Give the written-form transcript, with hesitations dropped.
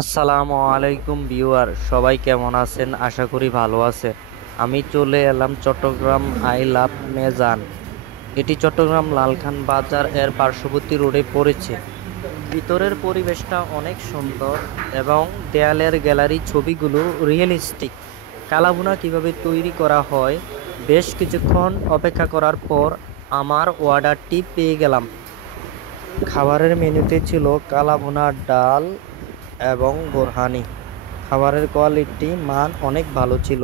আসসালামু আলাইকুম ভিউয়ার, সবাই কেমন আছেন? আশা করি ভালো আছে। আমি চলে এলাম চট্টগ্রাম আই লাভ মেজান। এটি চট্টগ্রাম লালখান বাজার এর পার্শ্ববর্তী রোডে পড়েছে। ভিতরের পরিবেশটা অনেক সুন্দর এবং দেয়ালের গ্যালারি ছবিগুলো রিয়েলিস্টিক। কালাভুনা কিভাবে তৈরি করা হয়, বেশ কিছুক্ষণ অপেক্ষা করার পর আমার অর্ডারটি পেয়ে গেলাম। খাবারের মেনুতে ছিল কালাভুনা, ডাল এবং বোরহানি। খাবারের কোয়ালিটি মান অনেক ভালো ছিল।